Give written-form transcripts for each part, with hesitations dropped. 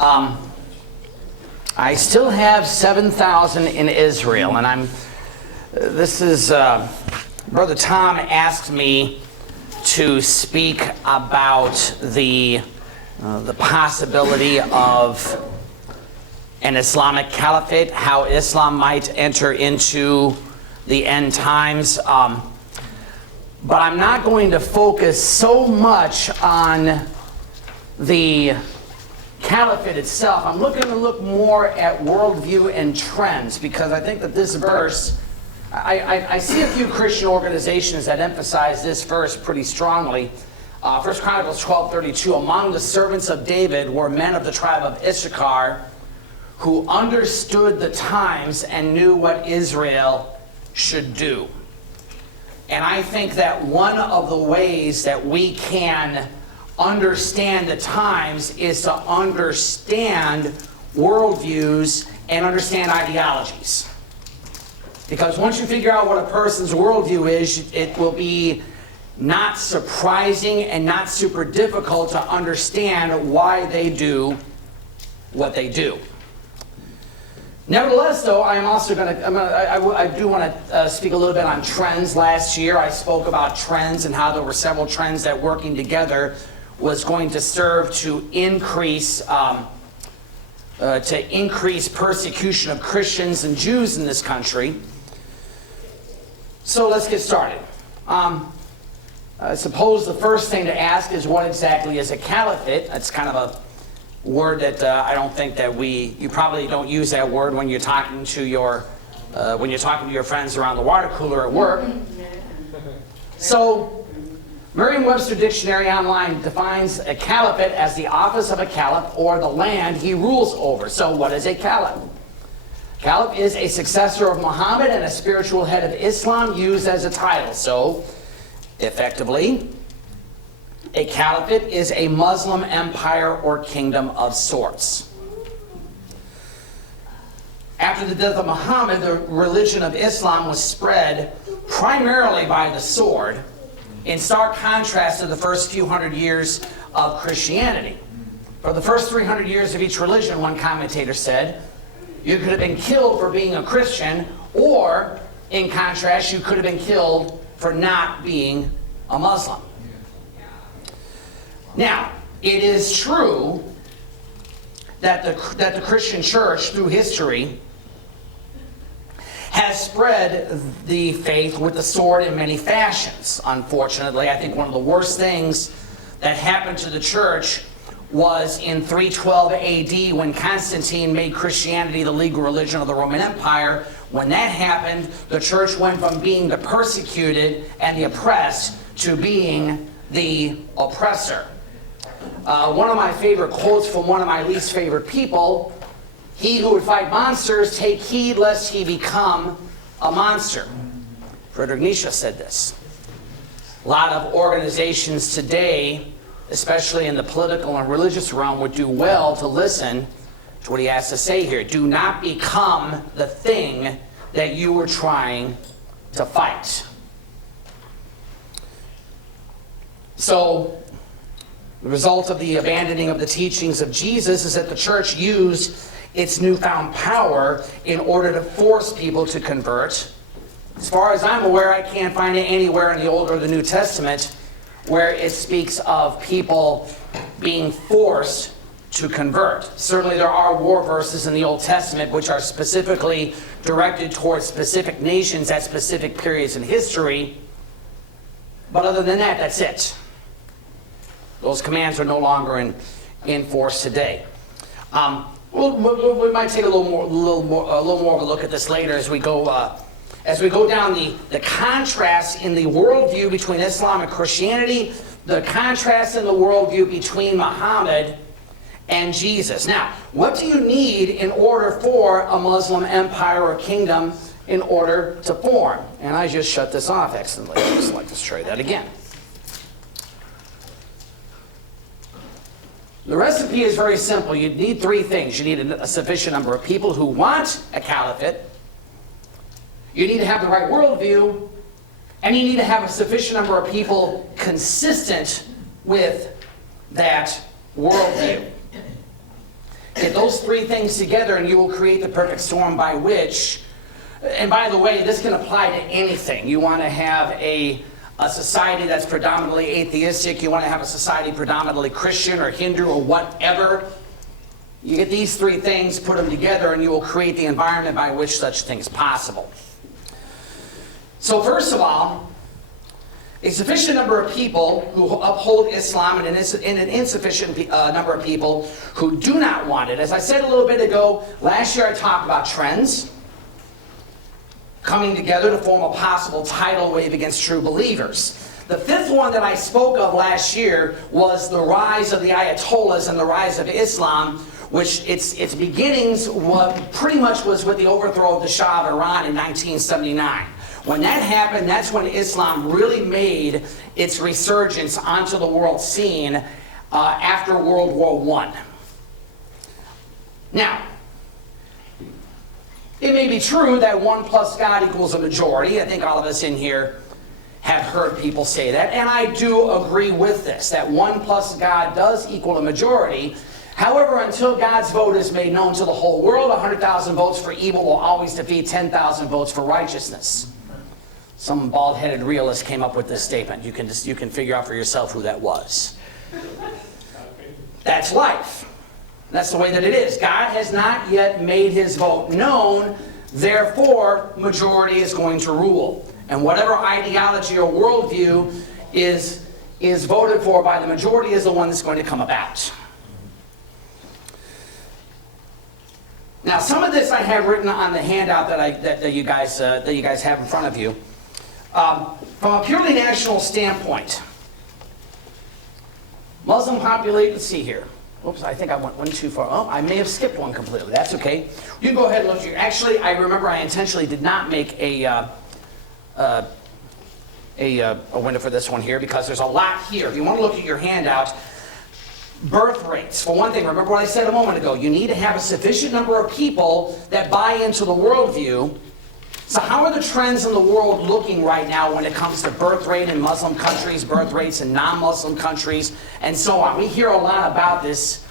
I still have 7,000 in Israel, and Brother Tom asked me to speak about the possibility of an Islamic caliphate, how Islam might enter into the end times. But I'm not going to focus so much on the caliphate itself. I'm looking to look more at worldview and trends, because I think that this verse, I see a few Christian organizations that emphasize this verse pretty strongly. 1 Chronicles 12:32, among the servants of David were men of the tribe of Issachar who understood the times and knew what Israel should do. And I think that one of the ways that we can understand the times is to understand worldviews and understand ideologies. Because once you figure out what a person's worldview is, it will be not surprising and not super difficult to understand why they do what they do. Nevertheless, though, I do want to speak a little bit on trends. Last year, I spoke about trends and how there were several trends that working together was going to serve to increase persecution of Christians and Jews in this country. So let's get started. I suppose the first thing to ask is, what exactly is a caliphate? That's kind of a word that I don't think that you probably don't use that word when you're talking to your friends around the water cooler at work. So Merriam-Webster Dictionary Online defines a caliphate as the office of a caliph or the land he rules over. So what is a caliph? Caliph is a successor of Muhammad and a spiritual head of Islam, used as a title. So effectively, a caliphate is a Muslim empire or kingdom of sorts. After the death of Muhammad, the religion of Islam was spread primarily by the sword, in stark contrast to the first few hundred years of Christianity. For the first 300 years of each religion, one commentator said, you could have been killed for being a Christian, or, in contrast, you could have been killed for not being a Muslim. Now, it is true that the Christian church, through history, has spread the faith with the sword in many fashions. Unfortunately, I think one of the worst things that happened to the church was in 312 AD, when Constantine made Christianity the legal religion of the Roman Empire. When that happened, the church went from being the persecuted and the oppressed to being the oppressor. One of my favorite quotes from one of my least favorite people: he who would fight monsters, take heed lest he become a monster. Friedrich Nietzsche said this. A lot of organizations today, especially in the political and religious realm, would do well to listen to what he has to say here. Do not become the thing that you were trying to fight. So, the result of the abandoning of the teachings of Jesus is that the church used its newfound power in order to force people to convert. As far as I'm aware, I can't find it anywhere in the Old or the New Testament where it speaks of people being forced to convert. Certainly there are war verses in the Old Testament which are specifically directed towards specific nations at specific periods in history. But other than that, that's it. Those commands are no longer in force today. We might take a little more of a look at this later as we go down the contrast in the worldview between Islam and Christianity, the contrast in the worldview between Muhammad and Jesus. Now, what do you need in order for a Muslim empire or kingdom in order to form? And I just shut this off accidentally. I'd just like to try that again. The recipe is very simple. You need three things. You need a sufficient number of people who want a caliphate. You need to have the right worldview. And you need to have a sufficient number of people consistent with that worldview. Get those three things together and you will create the perfect storm by which, and by the way, this can apply to anything. You want to have a society that's predominantly atheistic, you want to have a society predominantly Christian or Hindu or whatever. You get these three things, put them together, and you will create the environment by which such things possible. So first of all, a sufficient number of people who uphold Islam and an insufficient number of people who do not want it. As I said a little bit ago, last year I talked about trends coming together to form a possible tidal wave against true believers. The fifth one that I spoke of last year was the rise of the Ayatollahs and the rise of Islam, which its beginnings pretty much was with the overthrow of the Shah of Iran in 1979. When that happened, that's when Islam really made its resurgence onto the world scene after World War I. Now, it may be true that 1 plus God equals a majority. I think all of us in here have heard people say that, and I do agree with this, that 1 plus God does equal a majority. However, until God's vote is made known to the whole world, 100,000 votes for evil will always defeat 10,000 votes for righteousness. Some bald-headed realist came up with this statement. You can figure out for yourself who that was. That's life. That's the way that it is. God has not yet made his vote known, therefore, majority is going to rule. And whatever ideology or worldview is voted for by the majority is the one that's going to come about. Now, some of this I have written on the handout that you guys have in front of you. From a purely national standpoint, Muslim population, let's see here. Oops, I think I went one too far. Oh, I may have skipped one completely. That's okay. You can go ahead and look here. Actually, I remember I intentionally did not make a window for this one here because there's a lot here. If you want to look at your handout, birth rates. For one thing, remember what I said a moment ago. You need to have a sufficient number of people that buy into the worldview. So how are the trends in the world looking right now when it comes to birth rate in Muslim countries, birth rates in non-Muslim countries, and so on? We hear a lot about this,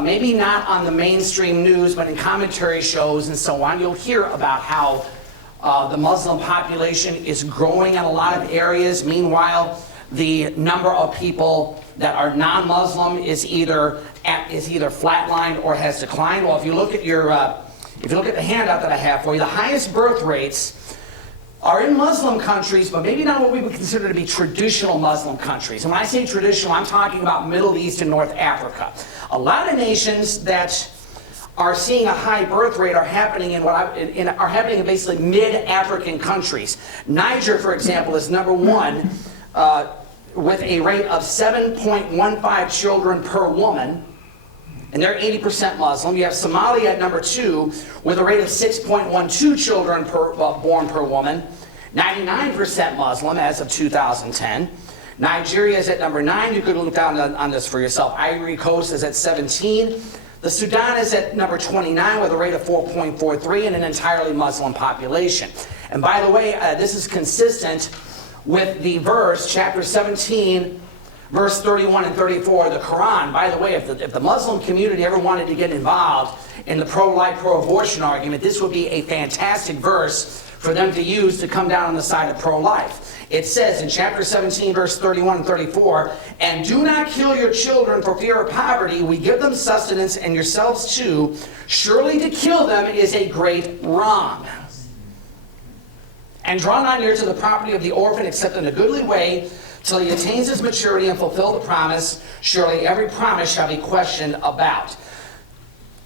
maybe not on the mainstream news, but in commentary shows and so on. You'll hear about how the Muslim population is growing in a lot of areas. Meanwhile, the number of people that are non-Muslim is either flatlined or has declined. Well, if you look at the handout that I have for you, the highest birth rates are in Muslim countries, but maybe not what we would consider to be traditional Muslim countries. And when I say traditional, I'm talking about Middle East and North Africa. A lot of nations that are seeing a high birth rate are happening in basically mid-African countries. Niger, for example, is number one with a rate of 7.15 children per woman. And they're 80% Muslim. You have Somalia at number 2 with a rate of 6.12 children born per woman, 99% Muslim as of 2010. Nigeria is at number 9. You could look down on this for yourself. Ivory Coast is at 17. The Sudan is at number 29 with a rate of 4.43 and an entirely Muslim population. And by the way, this is consistent with the verse, chapter 17, verse 31 and 34 of the Quran. By the way, if the Muslim community ever wanted to get involved in the pro-life, pro-abortion argument, this would be a fantastic verse for them to use to come down on the side of pro-life. It says in chapter 17, verse 31 and 34, "And do not kill your children for fear of poverty. We give them sustenance and yourselves too. Surely to kill them is a great wrong. And draw not near to the property of the orphan except in a goodly way, till he attains his maturity and fulfill the promise. Surely every promise shall be questioned about."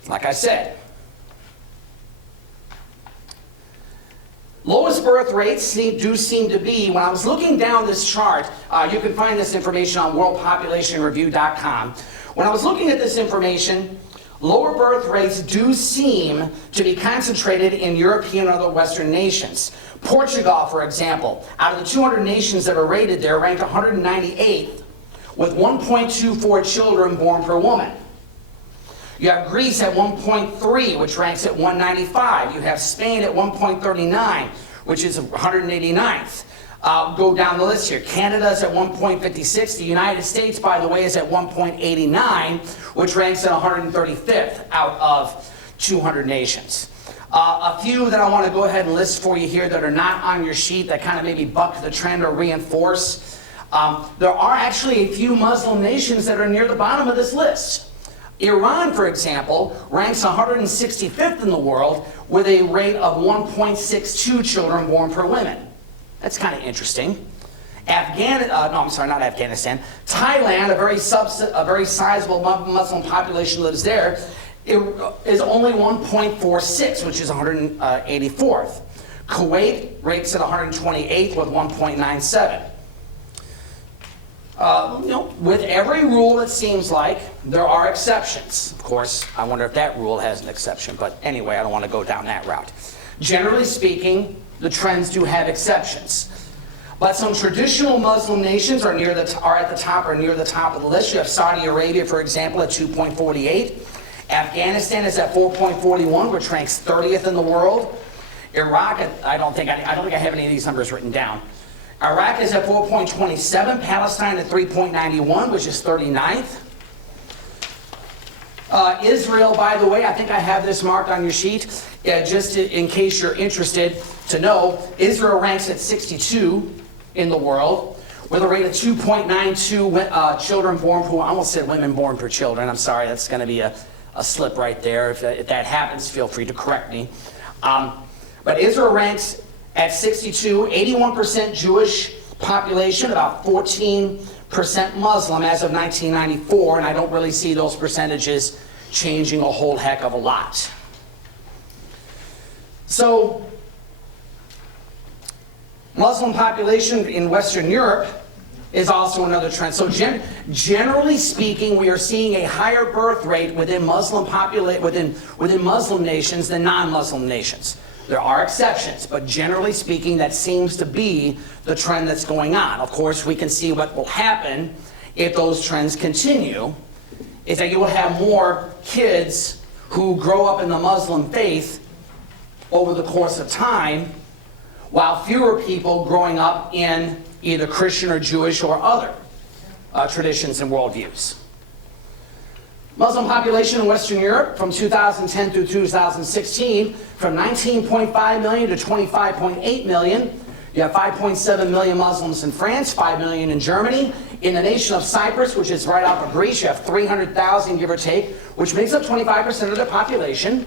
Like I said, lowest birth rates do seem to be, when I was looking down this chart, you can find this information on worldpopulationreview.com. When I was looking at this information, lower birth rates do seem to be concentrated in European and other Western nations. Portugal, for example, out of the 200 nations that are rated there, ranked 198th with 1.24 children born per woman. You have Greece at 1.3, which ranks at 195. You have Spain at 1.39, which is 189th. Go down the list here. Canada's at 1.56. The United States, by the way, is at 1.89, which ranks at 135th out of 200 nations. A few that I want to go ahead and list for you here that are not on your sheet that kind of maybe buck the trend or reinforce. There are actually a few Muslim nations that are near the bottom of this list. Iran, for example, ranks 165th in the world with a rate of 1.62 children born per woman. That's kind of interesting. Not Afghanistan. Thailand, a very sizable Muslim population lives there. It is only 1.46, which is 184th. Kuwait rates at 128th with 1.97. With every rule, it seems like there are exceptions. Of course, I wonder if that rule has an exception, but anyway, I don't want to go down that route. Generally speaking, the trends do have exceptions. But some traditional Muslim nations are near at the top or near the top of the list. You have Saudi Arabia, for example, at 2.48. Afghanistan is at 4.41, which ranks 30th in the world. Iraq, I don't think I have any of these numbers written down. Iraq is at 4.27, Palestine at 3.91, which is 39th. Israel, by the way, I think I have this marked on your sheet, just in case you're interested to know. Israel ranks at 62 in the world, with a rate of 2.92 children born per, I almost said women born per children. I'm sorry, that's going to be a slip right there. If that happens, feel free to correct me. But Israel ranks at 62, 81% Jewish population, about 14% Muslim as of 1994, and I don't really see those percentages changing a whole heck of a lot. So, Muslim population in Western Europe is also another trend. So generally speaking, we are seeing a higher birth rate within Muslim within Muslim nations than non-Muslim nations. There are exceptions, but generally speaking, that seems to be the trend that's going on. Of course, we can see what will happen if those trends continue, is that you will have more kids who grow up in the Muslim faith over the course of time, while fewer people growing up in either Christian or Jewish or other traditions and worldviews. Muslim population in Western Europe from 2010 through 2016, from 19.5 million to 25.8 million. You have 5.7 million Muslims in France, 5 million in Germany. In the nation of Cyprus, which is right off of Greece, you have 300,000, give or take, which makes up 25% of the population.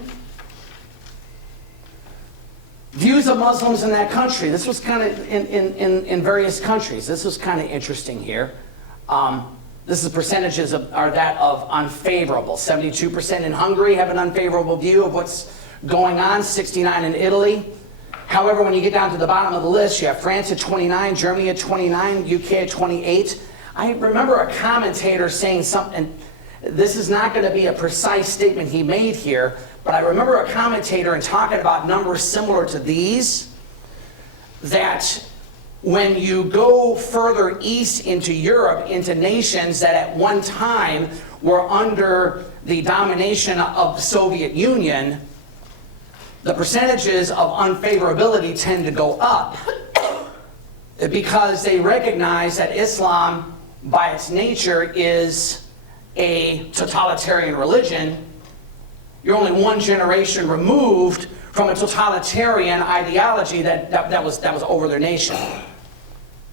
Views of Muslims in that country. This was kind of in various countries. This was kind of interesting here. This is percentages are that of unfavorable. 72% in Hungary have an unfavorable view of what's going on, 69% in Italy. However, when you get down to the bottom of the list, you have France at 29, Germany at 29, UK at 28. I remember a commentator saying something, this is not going to be a precise statement he made here, but I remember a commentator and talking about numbers similar to these, that when you go further east into Europe, into nations that at one time were under the domination of the Soviet Union, the percentages of unfavorability tend to go up because they recognize that Islam, by its nature, is a totalitarian religion. You're only one generation removed from a totalitarian ideology that was over their nation.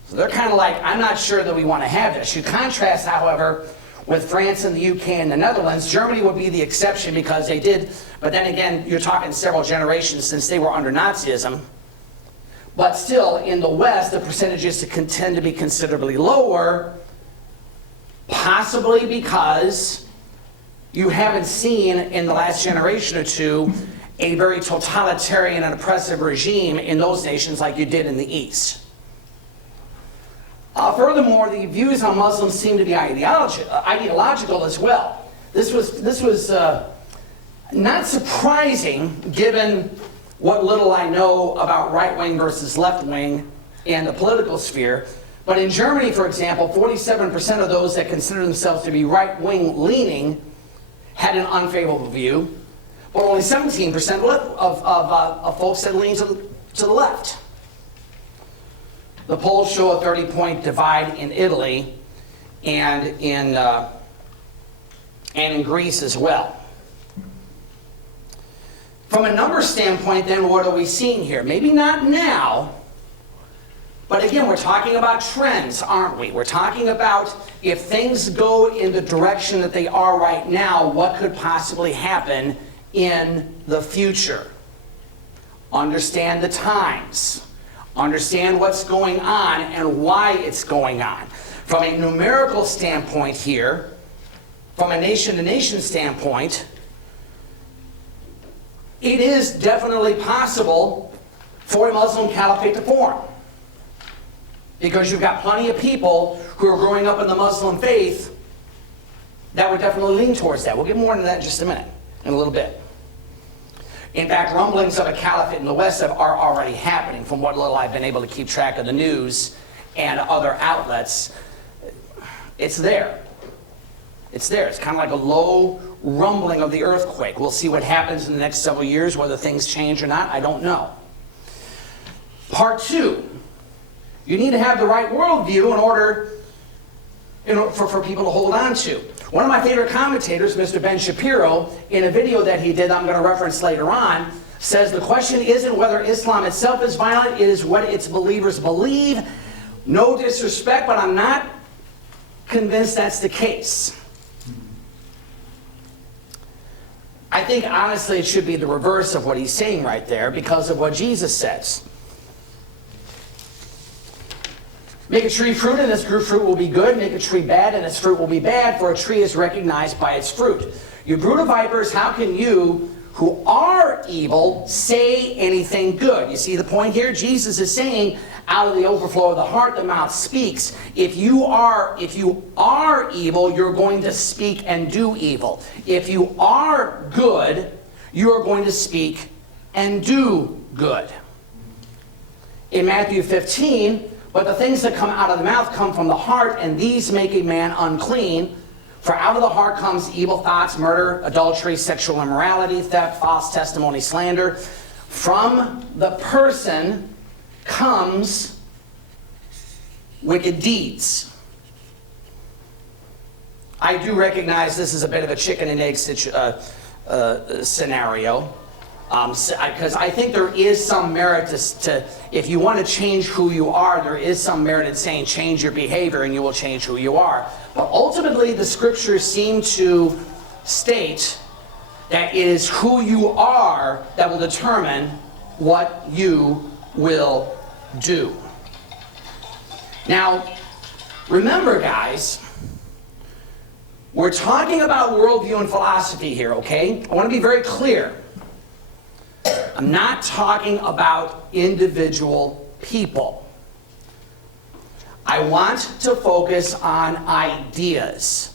So they're kind of like, I'm not sure that we want to have this. You contrast, however, with France and the UK and the Netherlands. Germany would be the exception because they did, but then again, you're talking several generations since they were under Nazism. But still, in the West, the percentages tend to be considerably lower, possibly because you haven't seen in the last generation or two a very totalitarian and oppressive regime in those nations like you did in the East. Furthermore, the views on Muslims seem to be ideological as well. This was not surprising given what little I know about right-wing versus left-wing in the political sphere. But in Germany, for example, 47% of those that consider themselves to be right-wing leaning had an unfavorable view, but only 17% of folks that lean to the left. The polls show a 30-point divide in Italy and in Greece as well. From a number standpoint, then, what are we seeing here? Maybe not now, but again, we're talking about trends, aren't we? We're talking about if things go in the direction that they are right now, what could possibly happen in the future. Understand the times. Understand what's going on and why it's going on. From a numerical standpoint here, from a nation-to-nation standpoint, it is definitely possible for a Muslim caliphate to form. Because you've got plenty of people who are growing up in the Muslim faith that would definitely lean towards that. We'll get more into that in just a minute, in a little bit. In fact, rumblings of a caliphate in the West are already happening from what little I've been able to keep track of the news and other outlets. It's there. It's there. It's kind of like a low rumbling of the earthquake. We'll see what happens in the next several years, whether things change or not. I don't know. Part two, you need to have the right worldview in order for people to hold on to. One of my favorite commentators, Mr. Ben Shapiro, in a video that he did that I'm going to reference later on, says the question isn't whether Islam itself is violent, it is what its believers believe. No disrespect, but I'm not convinced that's the case. I think, honestly, it should be the reverse of what he's saying right there because of what Jesus says. Make a tree fruit, and its fruit will be good. Make a tree bad, and its fruit will be bad, for a tree is recognized by its fruit. You brood of vipers, how can you, who are evil, say anything good? You see the point here? Jesus is saying, out of the overflow of the heart, the mouth speaks. If you are evil, you're going to speak and do evil. If you are good, you are going to speak and do good. In Matthew 15, but the things that come out of the mouth come from the heart, and these make a man unclean. For out of the heart comes evil thoughts, murder, adultery, sexual immorality, theft, false testimony, slander. From the person comes wicked deeds. I do recognize this is a bit of a chicken and egg scenario. Because I think there is some merit to, if you want to change who you are, there is some merit in saying change your behavior and you will change who you are. But ultimately, the scriptures seem to state that it is who you are that will determine what you will do. Now, remember, guys, we're talking about worldview and philosophy here, okay? I want to be very clear. I'm not talking about individual people. I want to focus on ideas.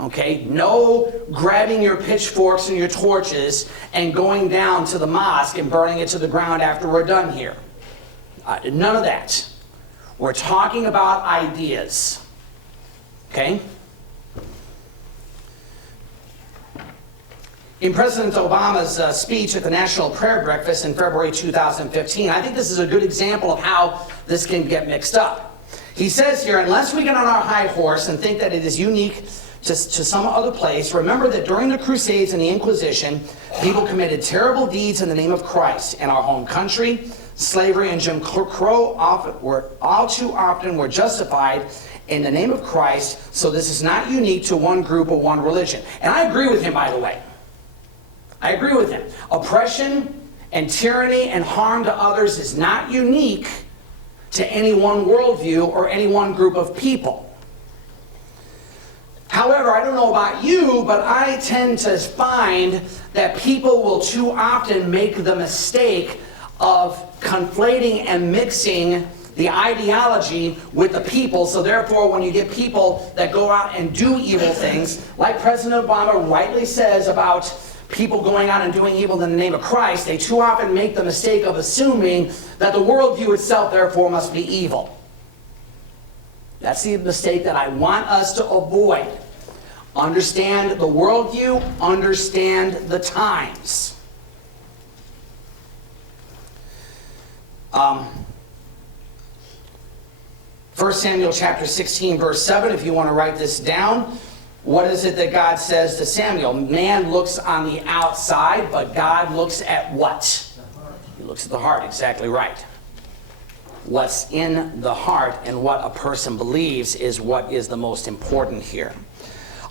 Okay? No grabbing your pitchforks and your torches and going down to the mosque and burning it to the ground after we're done here. None of that. We're talking about ideas. Okay? In President Obama's speech at the National Prayer Breakfast in February 2015, I think this is a good example of how this can get mixed up. He says here, unless we get on our high horse and think that it is unique to some other place, remember that during the Crusades and the Inquisition, people committed terrible deeds in the name of Christ. In our home country, slavery and Jim Crow all too often were justified in the name of Christ, so this is not unique to one group or one religion. And I agree with him, by the way. I agree with him. Oppression and tyranny and harm to others is not unique to any one worldview or any one group of people. However, I don't know about you, but I tend to find that people will too often make the mistake of conflating and mixing the ideology with the people. So therefore, when you get people that go out and do evil things, like President Obama rightly says about people going out and doing evil in the name of Christ, they too often make the mistake of assuming that the worldview itself, therefore, must be evil. That's the mistake that I want us to avoid. Understand the worldview, understand the times. 1 Samuel chapter 16, verse 7, if you want to write this down. What is it that God says to Samuel? Man looks on the outside, but God looks at what? He looks at the heart, exactly right. What's in the heart and what a person believes is what is the most important here.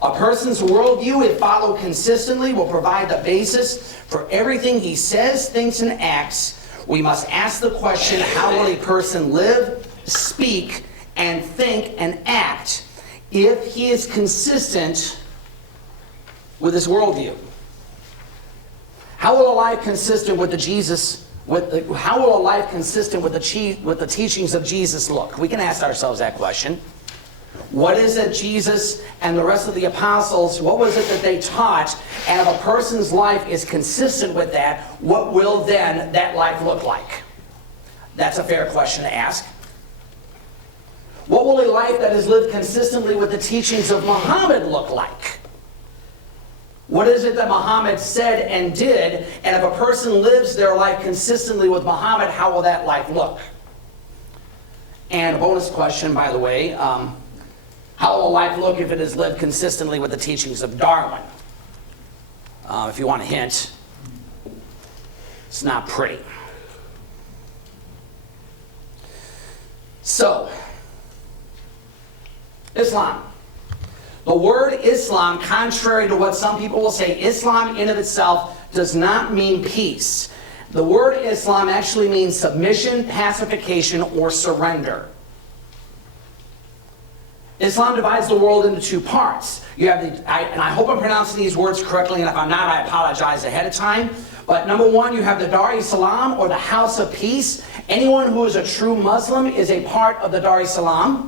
A person's worldview, if followed consistently, will provide the basis for everything he says, thinks, and acts. We must ask the question, how will a person live, speak, and think and act if he is consistent with his worldview? How will a life consistent with the teachings of Jesus look? We can ask ourselves that question. What is it Jesus and the rest of the apostles, what was it that they taught? And if a person's life is consistent with that, what will then that life look like? That's a fair question to ask. What will a life that is lived consistently with the teachings of Muhammad look like? What is it that Muhammad said and did? And if a person lives their life consistently with Muhammad, how will that life look? And a bonus question, by the way, how will a life look if it is lived consistently with the teachings of Darwin? If you want a hint, it's not pretty. So, Islam. The word Islam, contrary to what some people will say, Islam in of itself does not mean peace. The word Islam actually means submission, pacification, or surrender. Islam divides the world into two parts. You have and I hope I'm pronouncing these words correctly, and if I'm not, I apologize ahead of time. But number one, you have the Dar-e-Salam, or the House of Peace. Anyone who is a true Muslim is a part of the Dar-e-Salam.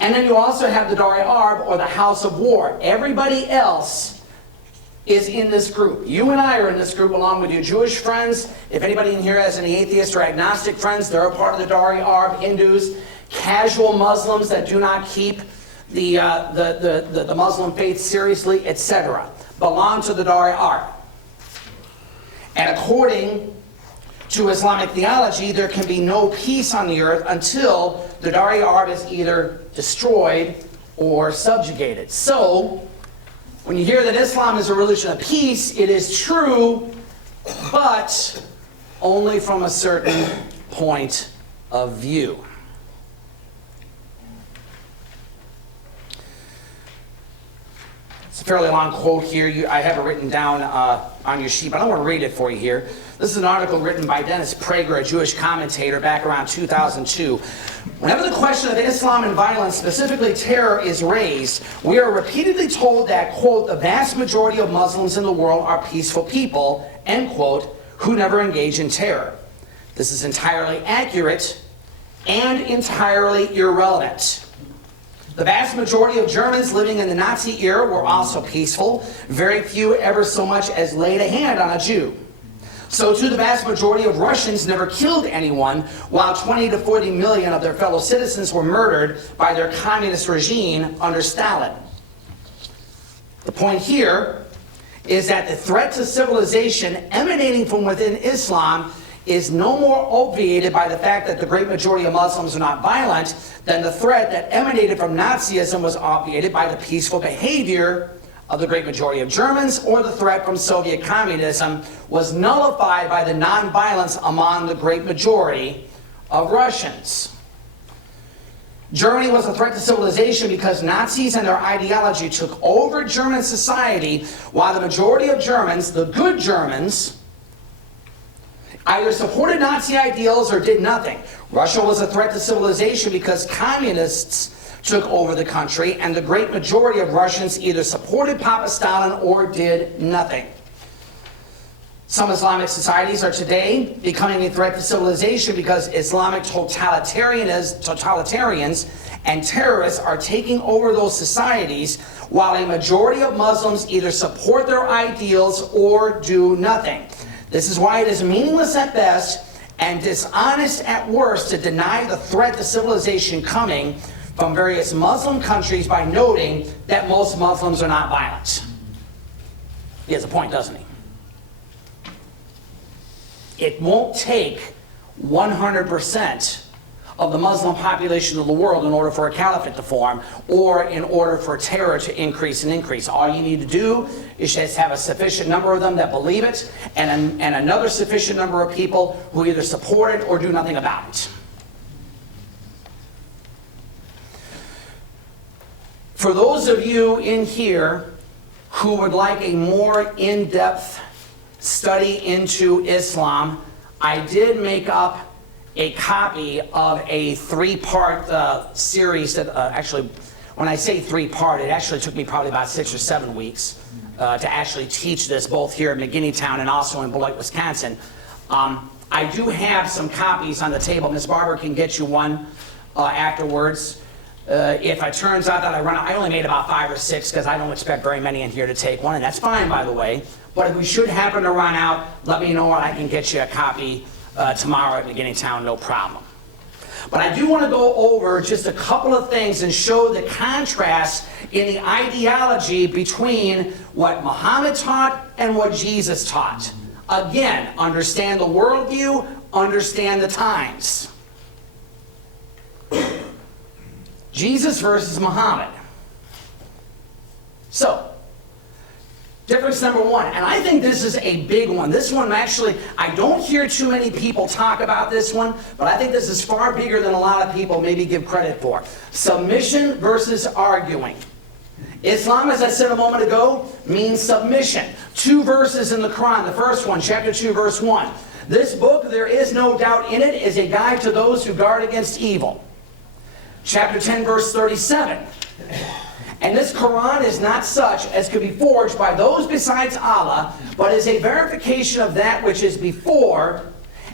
And then you also have the Dar-e-Arb, or the House of War. Everybody else is in this group. You and I are in this group along with your Jewish friends. If anybody in here has any atheist or agnostic friends, they're a part of the Dar-e-Arb. Hindus, casual Muslims that do not keep the Muslim faith seriously, etc., belong to the Dar-e-Arb. And according to Islamic theology, there can be no peace on the earth until the Dar-e-Arb is either destroyed or subjugated. So, when you hear that Islam is a religion of peace, it is true, but only from a certain point of view. It's a fairly long quote here. I have it written down on your sheet, but I want to read it for you here. This is an article written by Dennis Prager, a Jewish commentator, back around 2002. Whenever the question of Islam and violence, specifically terror, is raised, we are repeatedly told that, quote, the vast majority of Muslims in the world are peaceful people, end quote, who never engage in terror. This is entirely accurate and entirely irrelevant. The vast majority of Germans living in the Nazi era were also peaceful. Very few ever so much as laid a hand on a Jew. So too, the vast majority of Russians never killed anyone, while 20 to 40 million of their fellow citizens were murdered by their communist regime under Stalin. The point here is that the threat to civilization emanating from within Islam is no more obviated by the fact that the great majority of Muslims are not violent than the threat that emanated from Nazism was obviated by the peaceful behavior of the great majority of Germans, or the threat from Soviet communism was nullified by the nonviolence among the great majority of Russians. Germany was a threat to civilization because Nazis and their ideology took over German society, while the majority of Germans, the good Germans, either supported Nazi ideals or did nothing. Russia was a threat to civilization because communists took over the country, and the great majority of Russians either supported Papa Stalin or did nothing. Some Islamic societies are today becoming a threat to civilization because Islamic totalitarians and terrorists are taking over those societies, while a majority of Muslims either support their ideals or do nothing. This is why it is meaningless at best and dishonest at worst to deny the threat to civilization coming from various Muslim countries by noting that most Muslims are not violent. He has a point, doesn't he? It won't take 100% of the Muslim population of the world in order for a caliphate to form, or in order for terror to increase and increase. All you need to do is just have a sufficient number of them that believe it, and another sufficient number of people who either support it or do nothing about it. For those of you in here who would like a more in-depth study into Islam, I did make up a copy of a three-part series that actually, when I say three-part, it actually took me probably about 6 or 7 weeks to actually teach this, both here in McGinneytown and also in Beloit, Wisconsin. I do have some copies on the table. Ms. Barber can get you one afterwards. If it turns out that I run out, I only made about 5 or 6 because I don't expect very many in here to take one, and that's fine, by the way. But if we should happen to run out, let me know and I can get you a copy tomorrow at McGinneytown, no problem. But I do want to go over just a couple of things and show the contrast in the ideology between what Muhammad taught and what Jesus taught. Again, understand the worldview, understand the times. Jesus versus Muhammad. So, difference number one, and I think this is a big one. This one actually, I don't hear too many people talk about this one, but I think this is far bigger than a lot of people maybe give credit for. Submission versus arguing. Islam, as I said a moment ago, means submission. 2 verses in the Quran. The first one, chapter 2, verse 1. This book, there is no doubt in it, is a guide to those who guard against evil. Chapter 10, verse 37. And this Quran is not such as could be forged by those besides Allah, but is a verification of that which is before,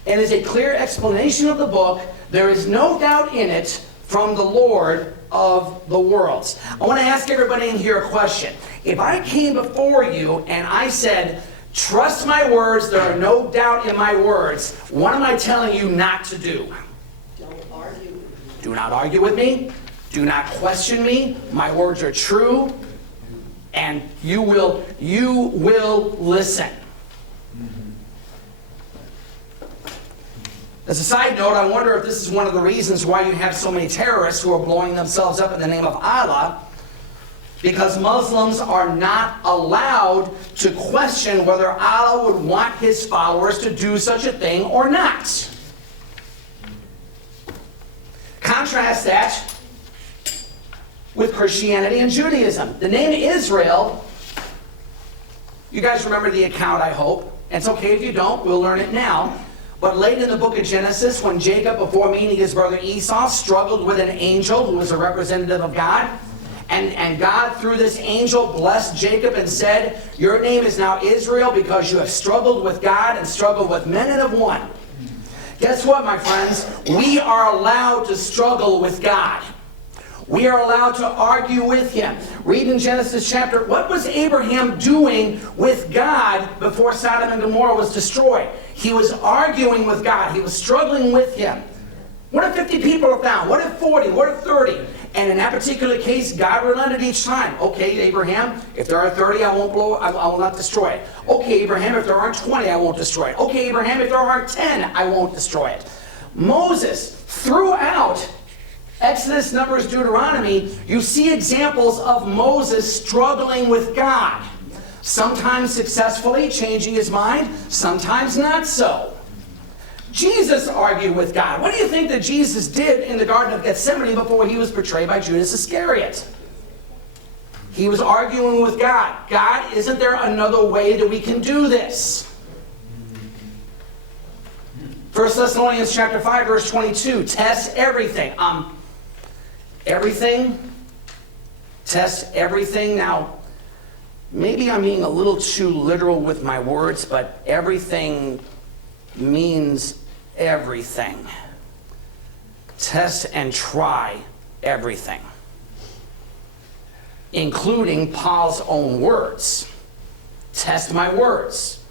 and is a clear explanation of the book. There is no doubt in it from the Lord of the worlds. I want to ask everybody in here a question. If I came before you and I said, trust my words, there are no doubt in my words, what am I telling you not to do? Do not argue with me. Do not question me. My words are true. And you will listen. As a side note, I wonder if this is one of the reasons why you have so many terrorists who are blowing themselves up in the name of Allah, because Muslims are not allowed to question whether Allah would want his followers to do such a thing or not. Contrast that with Christianity and Judaism. The name Israel, you guys remember the account, I hope. It's okay if you don't, we'll learn it now. But late in the book of Genesis, when Jacob, before meeting his brother Esau, struggled with an angel who was a representative of God, and God, through this angel, blessed Jacob and said, your name is now Israel because you have struggled with God and struggled with men and have won. Guess what, my friends? We are allowed to struggle with God. We are allowed to argue with him. Read in Genesis chapter, what was Abraham doing with God before Sodom and Gomorrah was destroyed? He was arguing with God. He was struggling with him. What if 50 people are found? What if 40? What if 30? And in that particular case, God relented each time. Okay, Abraham, if there are 30, I will not destroy it. Okay, Abraham, if there aren't 20, I won't destroy it. Okay, Abraham, if there aren't 10, I won't destroy it. Moses, throughout Exodus, Numbers, Deuteronomy, you see examples of Moses struggling with God. Sometimes successfully, changing his mind, sometimes not so. Jesus argued with God. What do you think that Jesus did in the Garden of Gethsemane before he was betrayed by Judas Iscariot? He was arguing with God. God, isn't there another way that we can do this? 1 Thessalonians chapter 5, verse 22. Test everything. Everything? Test everything. Now, maybe I'm being a little too literal with my words, but everything means everything. Test and try everything, including Paul's own words. Test my words.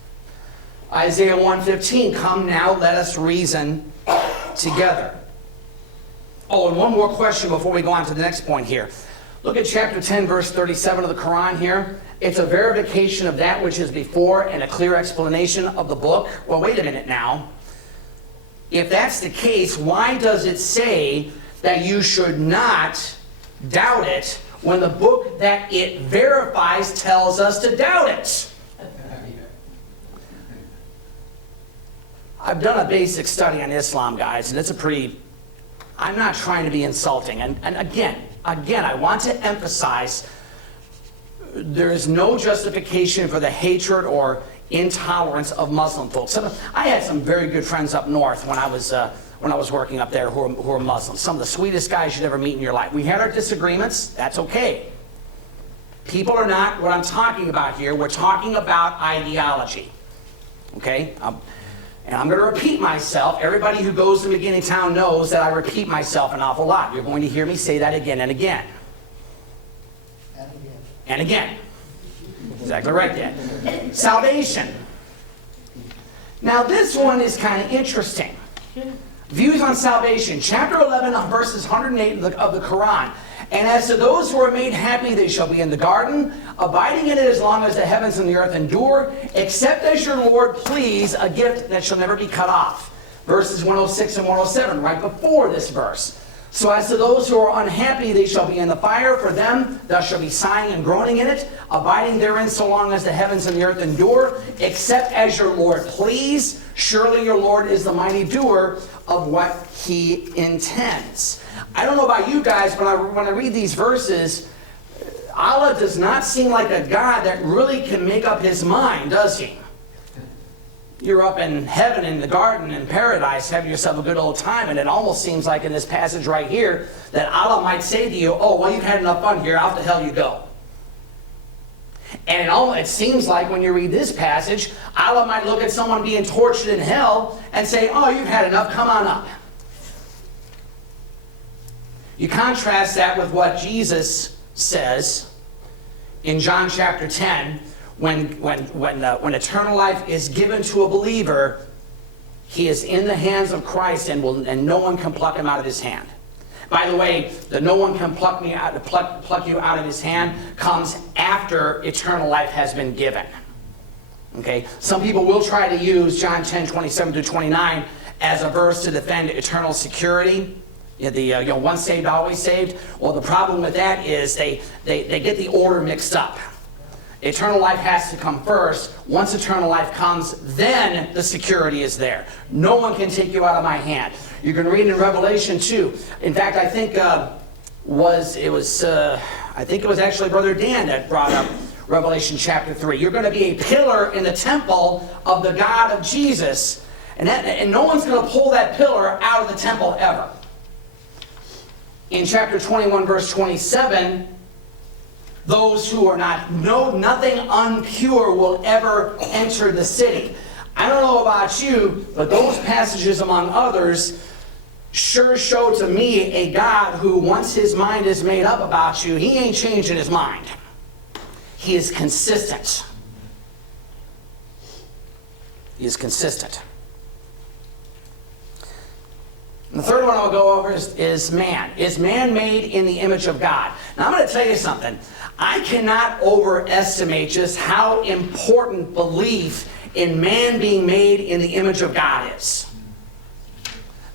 Isaiah 1:15, come now, let us reason together. Oh, and one more question before we go on to the next point here. Look at chapter 10, verse 37 of the Quran here. It's a verification of that which is before and a clear explanation of the book. Well, wait a minute now. if that's the case, why does it say that you should not doubt it when the book that it verifies tells us to doubt it? I've done a basic study on Islam, guys, and it's a pretty, I'm not trying to be insulting. And again, I want to emphasize there is no justification for the hatred or intolerance of Muslim folks. I had some very good friends up north when I was working up there who are Muslims. Some of the sweetest guys you'd ever meet in your life. We had our disagreements. That's okay. People are not what I'm talking about here. We're talking about ideology. Okay? And I'm going to repeat myself. Everybody who goes to beginning town knows that I repeat myself an awful lot. You're going to hear me say that again and again. And again. Exactly right, Dad. Salvation. Now this one is kind of interesting. Views on salvation. Chapter 11, verses 108 of the Quran. And as to those who are made happy, they shall be in the garden, abiding in it as long as the heavens and the earth endure, except as your Lord please, a gift that shall never be cut off. Verses 106 and 107, right before this verse. So as to those who are unhappy, they shall be in the fire. For them, thou shalt be sighing and groaning in it, abiding therein so long as the heavens and the earth endure, except as your Lord please. Surely your Lord is the mighty doer of what he intends. I don't know about you guys, but when I read these verses, Allah does not seem like a God that really can make up his mind, does he? You're up in heaven, in the garden, in paradise, having yourself a good old time, and it almost seems like in this passage right here that Allah might say to you, oh, well, you've had enough fun here, off the hell you go. And it seems like when you read this passage, Allah might look at someone being tortured in hell and say, oh, you've had enough, come on up. You contrast that with what Jesus says in John chapter 10, when eternal life is given to a believer, he is in the hands of Christ and no one can pluck him out of his hand. By the way, the no one can pluck you out of his hand comes after eternal life has been given. Okay? Some people will try to use John 10, 27 to 29 as a verse to defend eternal security. Once saved, always saved. Well, the problem with that is they get the order mixed up. Eternal life has to come first. Once eternal life comes, then the security is there. No one can take you out of my hand. You can read in Revelation 2. In fact, I think it was actually Brother Dan that brought up Revelation chapter 3. You're going to be a pillar in the temple of the God of Jesus, and no one's going to pull that pillar out of the temple ever. In chapter 21, verse 27, those who are nothing impure will ever enter the city. I don't know about you, but those passages, among others, sure show to me a God who, once his mind is made up about you, he ain't changing his mind. He is consistent. He is consistent. And the third one I'll go over is man. Is man made in the image of God? Now I'm going to tell you something. I cannot overestimate just how important belief in man being made in the image of God is.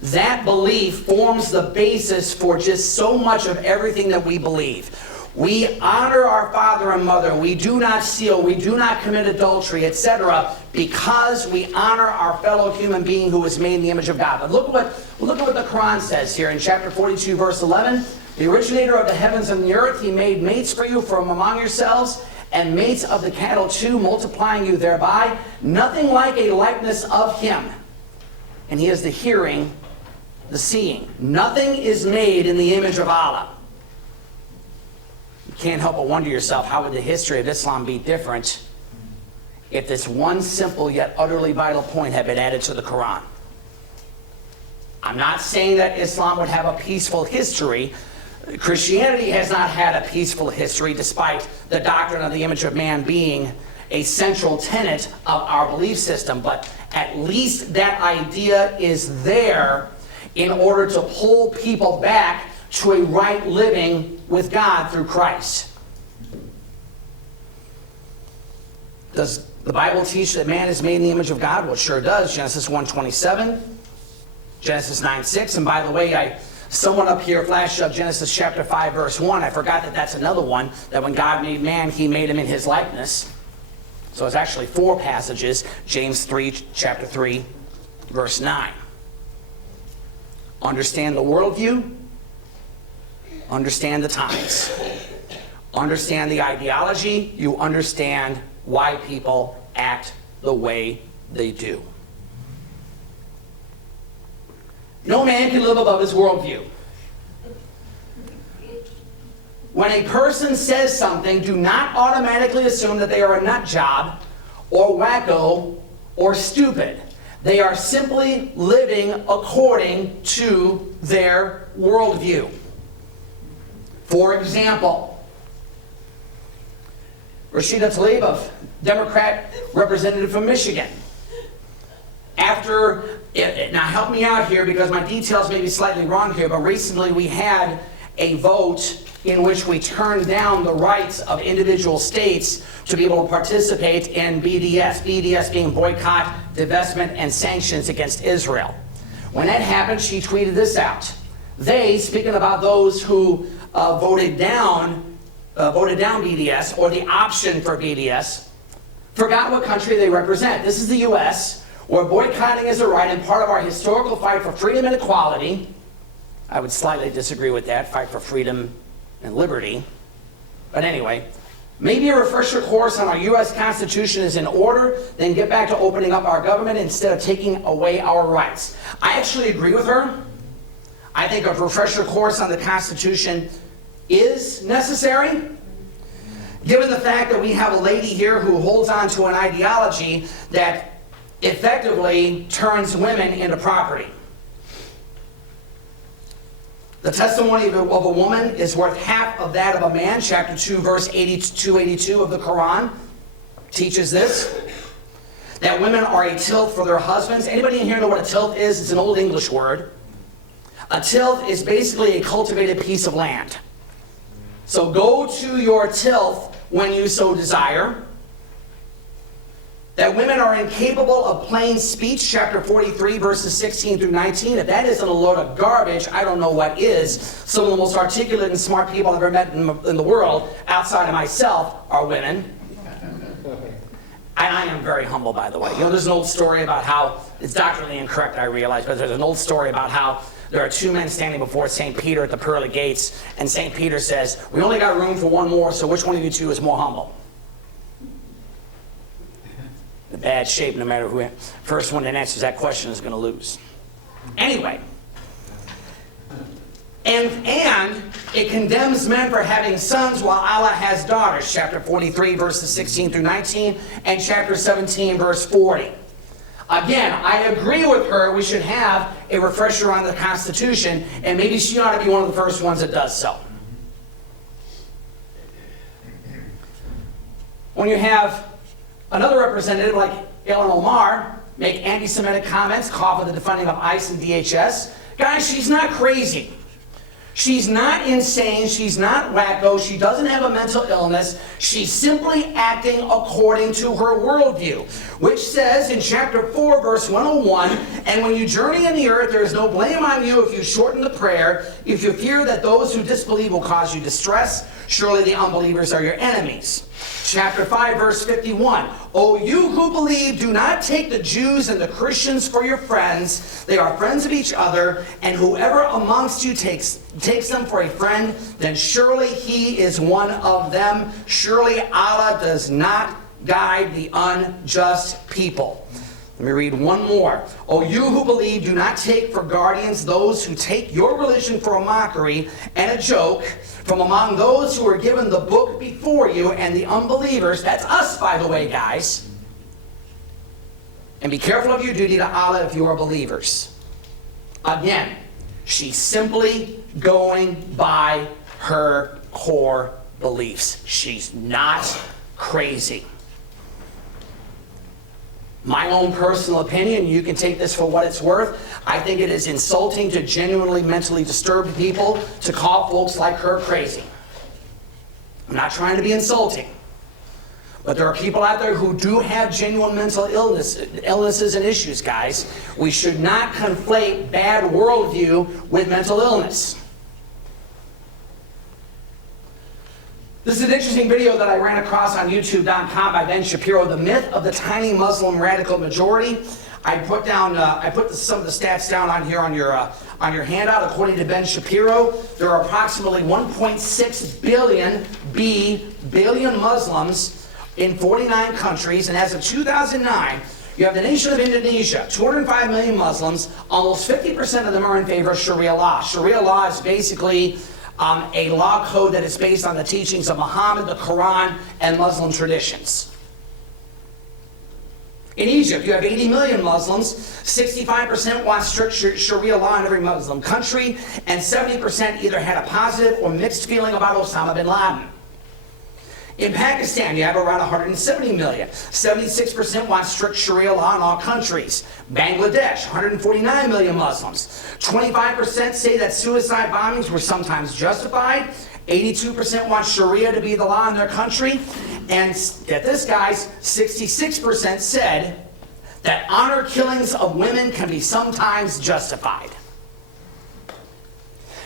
That belief forms the basis for just so much of everything that we believe. We honor our father and mother. We do not steal. We do not commit adultery, etc., because we honor our fellow human being who is made in the image of God. But look at what the Quran says here in chapter 42, verse 11. The originator of the heavens and the earth, he made mates for you from among yourselves, and mates of the cattle too, multiplying you thereby. Nothing like a likeness of him. And he has the hearing, the seeing. Nothing is made in the image of Allah. You can't help but wonder yourself, how would the history of Islam be different if this one simple yet utterly vital point had been added to the Quran? I'm not saying that Islam would have a peaceful history. Christianity has not had a peaceful history, despite the doctrine of the image of man being a central tenet of our belief system. But at least that idea is there in order to pull people back to a right living with God through Christ. Does the Bible teach that man is made in the image of God? Well, it sure does. Genesis 1:27. Genesis 9:6. And by the way, someone up here flashed up Genesis chapter 5, verse 1. I forgot that that's another one, that when God made man, he made him in his likeness. So it's actually 4 passages. James 3, chapter 3, verse 9. Understand the worldview. Understand the times. Understand the ideology. You understand why people act the way they do. No man can live above his worldview. When a person says something, do not automatically assume that they are a nut job or wacko or stupid. They are simply living according to their worldview. For example, Rashida Tlaib, a Democrat representative from Michigan. Now help me out here because my details may be slightly wrong here, but recently we had a vote in which we turned down the rights of individual states to be able to participate in BDS. BDS being boycott, divestment, and sanctions against Israel. When that happened, she tweeted this out. They, speaking about those who voted down BDS, or the option for BDS, forgot what country they represent. This is the U.S., where boycotting is a right and part of our historical fight for freedom and equality. I would slightly disagree with that, fight for freedom and liberty. But anyway, maybe a refresher course on our U.S. Constitution is in order, then get back to opening up our government instead of taking away our rights. I actually agree with her. I think a refresher course on the Constitution is necessary, given the fact that we have a lady here who holds on to an ideology that effectively turns women into property. The testimony of a woman is worth half of that of a man. Chapter 2, verse 82 of the Quran teaches this, that women are a tilth for their husbands. Anybody in here know what a tilth is? It's an old English word. A tilth is basically a cultivated piece of land. So go to your tilth when you so desire. That women are incapable of plain speech, chapter 43, verses 16 through 19. If that isn't a load of garbage, I don't know what is. Some of the most articulate and smart people I've ever met in the world, outside of myself, are women. And I am very humble, by the way. You know, there's an old story about how, it's doctrinally incorrect, I realize, but there's an old story about how there are 2 men standing before St. Peter at the pearly gates, and St. Peter says, we only got room for one more, so which one of you 2 is more humble? In bad shape, no matter who first one that answers that question is going to lose. Anyway, and it condemns men for having sons while Allah has daughters, chapter 43, verses 16 through 19, and chapter 17, verse 40. Again, I agree with her. We should have a refresher on the Constitution, and maybe she ought to be one of the first ones that does so. When you have another representative like Ilhan Omar make anti-Semitic comments, call for the defunding of ICE and DHS. Guys, she's not crazy. She's not insane. She's not wacko. She doesn't have a mental illness. She's simply acting according to her worldview, which says in chapter 4, verse 101, and when you journey in the earth, there is no blame on you if you shorten the prayer, if you fear that those who disbelieve will cause you distress. Surely the unbelievers are your enemies. Chapter 5, verse 51. O you who believe, do not take the Jews and the Christians for your friends. They are friends of each other, and whoever amongst you takes them for a friend, then surely he is one of them. Surely Allah does not guide the unjust people. Let me read one more. O you who believe, do not take for guardians those who take your religion for a mockery and a joke from among those who are given the book before you, and the unbelievers, that's us, by the way, guys. And be careful of your duty to Allah if you are believers. Again, she's simply going by her core beliefs. She's not crazy. My own personal opinion, you can take this for what it's worth, I think it is insulting to genuinely mentally disturbed people to call folks like her crazy. I'm not trying to be insulting. But there are people out there who do have genuine mental illnesses and issues, guys. We should not conflate bad worldview with mental illness. This is an interesting video that I ran across on YouTube.com by Ben Shapiro, The Myth of the Tiny Muslim Radical Majority. I put some of the stats down on here on your handout. According to Ben Shapiro, there are approximately 1.6 billion Muslims in 49 countries, and as of 2009, you have the nation of Indonesia, 205 million Muslims. Almost 50% of them are in favor of Sharia law. Sharia law is basically a law code that is based on the teachings of Muhammad, the Quran, and Muslim traditions. In Egypt, you have 80 million Muslims. 65% want strict Sharia law in every Muslim country, and 70% either had a positive or mixed feeling about Osama bin Laden. In Pakistan, you have around 170 million. 76% want strict Sharia law in all countries. Bangladesh, 149 million Muslims. 25% say that suicide bombings were sometimes justified. 82% want Sharia to be the law in their country. And get this, guys, 66% said that honor killings of women can be sometimes justified.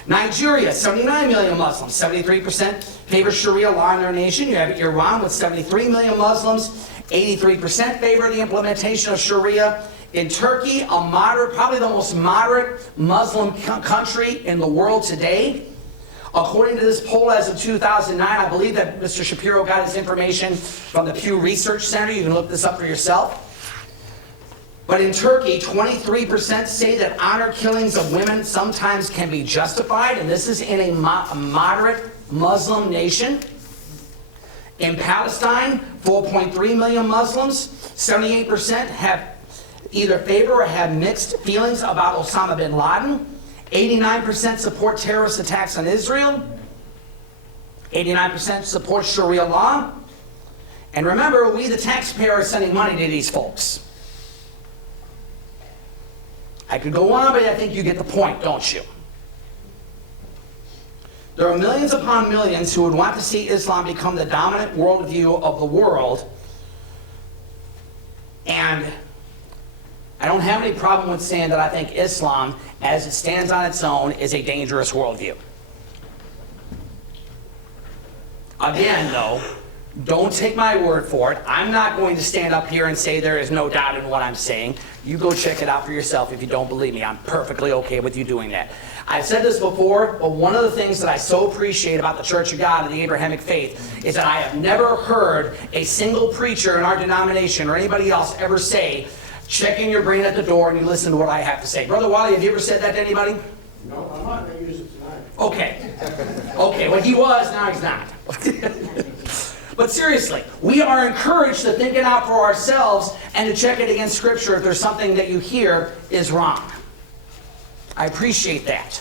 Nigeria, 79 million Muslims, 73% favor Sharia law in their nation. You have Iran with 73 million Muslims, 83% favor the implementation of Sharia. In Turkey, a moderate, probably the most moderate Muslim country in the world today. According to this poll as of 2009, I believe that Mr. Shapiro got his information from the Pew Research Center. You can look this up for yourself. But in Turkey, 23% say that honor killings of women sometimes can be justified, and this is in a moderate Muslim nation. In Palestine, 4.3 million Muslims, 78% have either favor or have mixed feelings about Osama bin Laden. 89% support terrorist attacks on Israel. 89% support Sharia law. And remember, we the taxpayer are sending money to these folks. I could go on, but I think you get the point, don't you? There are millions upon millions who would want to see Islam become the dominant worldview of the world. And I don't have any problem with saying that I think Islam, as it stands on its own, is a dangerous worldview. Again, though, don't take my word for it. I'm not going to stand up here and say there is no doubt in what I'm saying. You go check it out for yourself if you don't believe me. I'm perfectly okay with you doing that. I've said this before, but one of the things that I so appreciate about the Church of God and the Abrahamic faith is that I have never heard a single preacher in our denomination or anybody else ever say, check in your brain at the door and you listen to what I have to say. Brother Wally, have you ever said that to anybody? No, I'm not going to use it tonight. Okay. Okay, well he was, now he's not. But seriously, we are encouraged to think it out for ourselves and to check it against Scripture if there's something that you hear is wrong. I appreciate that.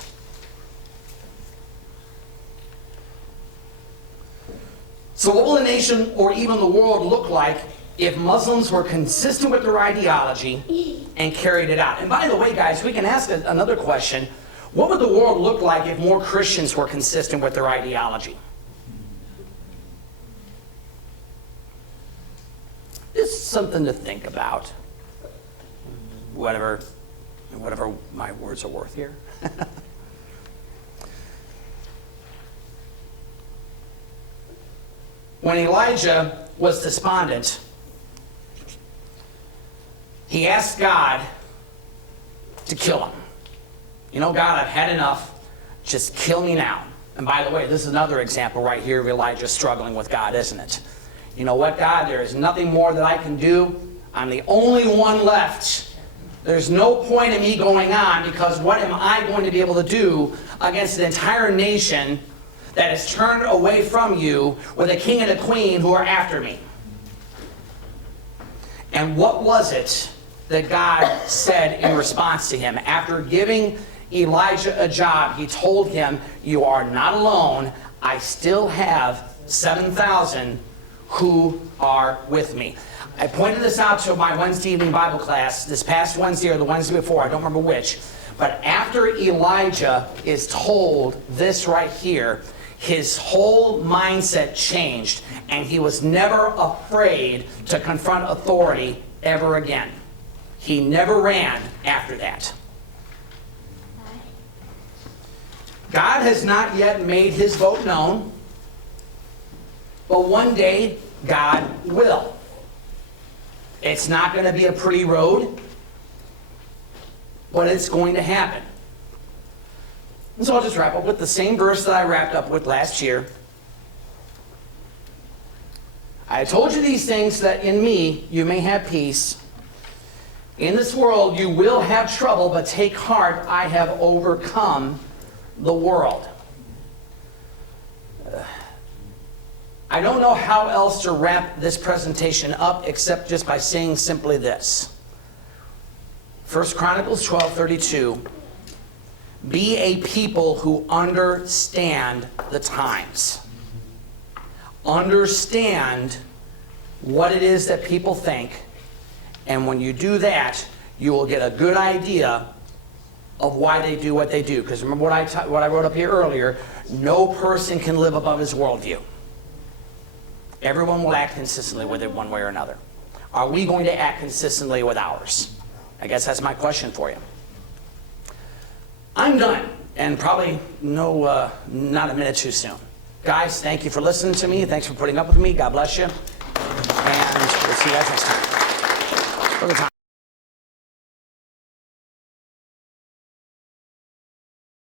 So what will the nation or even the world look like if Muslims were consistent with their ideology and carried it out? And by the way, guys, we can ask another question. What would the world look like if more Christians were consistent with their ideology? It's something to think about. Whatever my words are worth here. When Elijah was despondent, he asked God to kill him. You know, God, I've had enough. Just kill me now. And by the way, this is another example right here of Elijah struggling with God, isn't it? You know what, God? There is nothing more that I can do. I'm the only one left. There's no point in me going on, because what am I going to be able to do against an entire nation that has turned away from you with a king and a queen who are after me? And what was it that God said in response to him? After giving Elijah a job, he told him, you are not alone. I still have 7,000 who are with me. I pointed this out to my Wednesday evening Bible class this past Wednesday or the Wednesday before, I don't remember which. But after Elijah is told this right here, his whole mindset changed, and he was never afraid to confront authority ever again. He never ran after that. God has not yet made his vote known, but one day God will. It's not going to be a pretty road, but it's going to happen. And so I'll just wrap up with the same verse that I wrapped up with last year. I told you these things that in me you may have peace. In this world you will have trouble, but take heart, I have overcome the world. I don't know how else to wrap this presentation up except just by saying simply this. 1 Chronicles 12:32. Be a people who understand the times. Understand what it is that people think, and when you do that, you will get a good idea of why they do what they do. Because remember what I wrote up here earlier, no person can live above his worldview. Everyone will act consistently with it one way or another. Are we going to act consistently with ours? I guess that's my question for you. I'm done, and probably not a minute too soon. Guys, thank you for listening to me. Thanks for putting up with me. God bless you. And we'll see you guys next time.